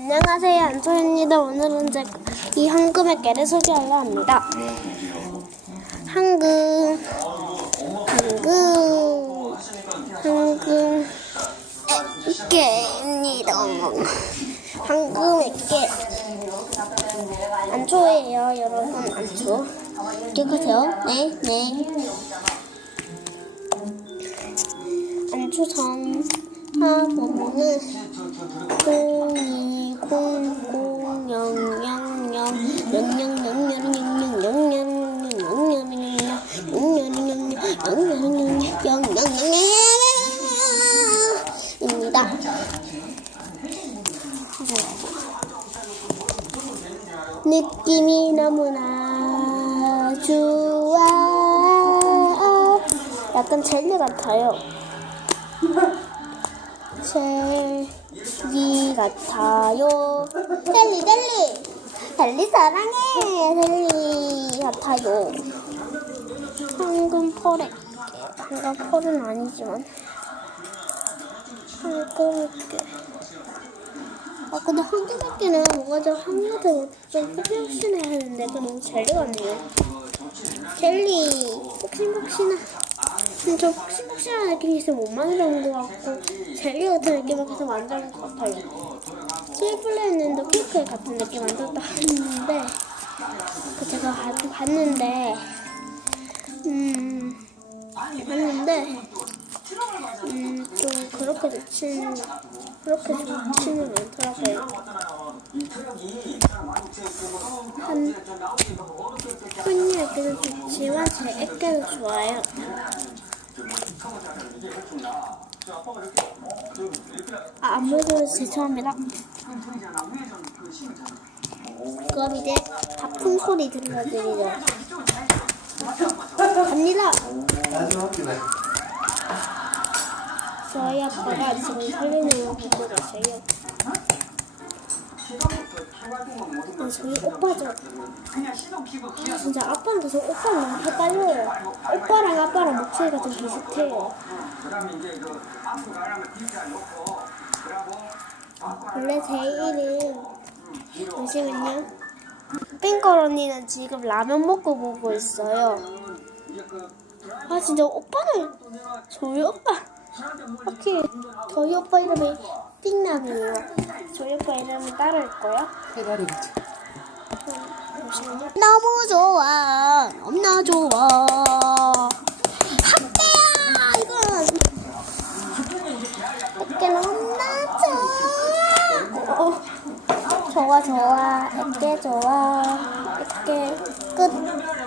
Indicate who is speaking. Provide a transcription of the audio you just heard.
Speaker 1: 안녕하세요 안소입니다. 오늘은 제가 이 황금의 깨를 소개하려 합니다. 황금 황금 황금 깨입니다. 황금의 깨 안초예요 여러분. 안초. 기억하세요? 네 네. 안초 전 하보면 느낌이 너무나 좋아. 약간 젤리 같아요. 젤리 같아요. 젤리, 젤리. 젤리 사랑해. 젤리 같아요. 황금 펄에. 황금 펄은 아니지만. 황금깨. 아, 근데 황금깨는 뭔가 좀 한가득 좀 폭신폭신해야 하는데, 그 너무 젤리 같네요. 젤리, 폭신폭신한. 음, 좀 폭신폭신한 느낌이 있어서 못 만드는 것 같고 젤리 같은 느낌을 계속 만드는 것 같아요. 스위플레는 케이크 같은 느낌 만들었다 했는데 그 제가 가- 봤는데 음 봤는데 음 좀 그렇게 좋진 그렇게 좋지는 않더라고요. 한 흔히 애기도 좋지만 제 애기도 좋아요. 아, 안 보여줘서 죄송합니다. 그럼 이제 바풍 소리 들려드리죠. 갑니다. 저희 아빠가 지금 보고 계세요. 아, 저희 오빠죠. 아, 진짜 아빠는 계속 오빠랑 너무 헷갈려요. 오빠랑 아빠랑 목소리가 좀 비슷해요. 원래 제 이름 잠시만요. 핑걸 언니는 지금 라면 먹고 보고 있어요. 아 진짜 오빠는 저희 오빠 오케이 저희 오빠 이름이 핑남이에요. 저희 오빠 이름은 따로 있고요. 잠시만요. 너무 좋아, 너무나 좋아. 학대야 이건. 학대 너무나 좋아. 어, 좋아 좋아, 학대 좋아, 학대 끝.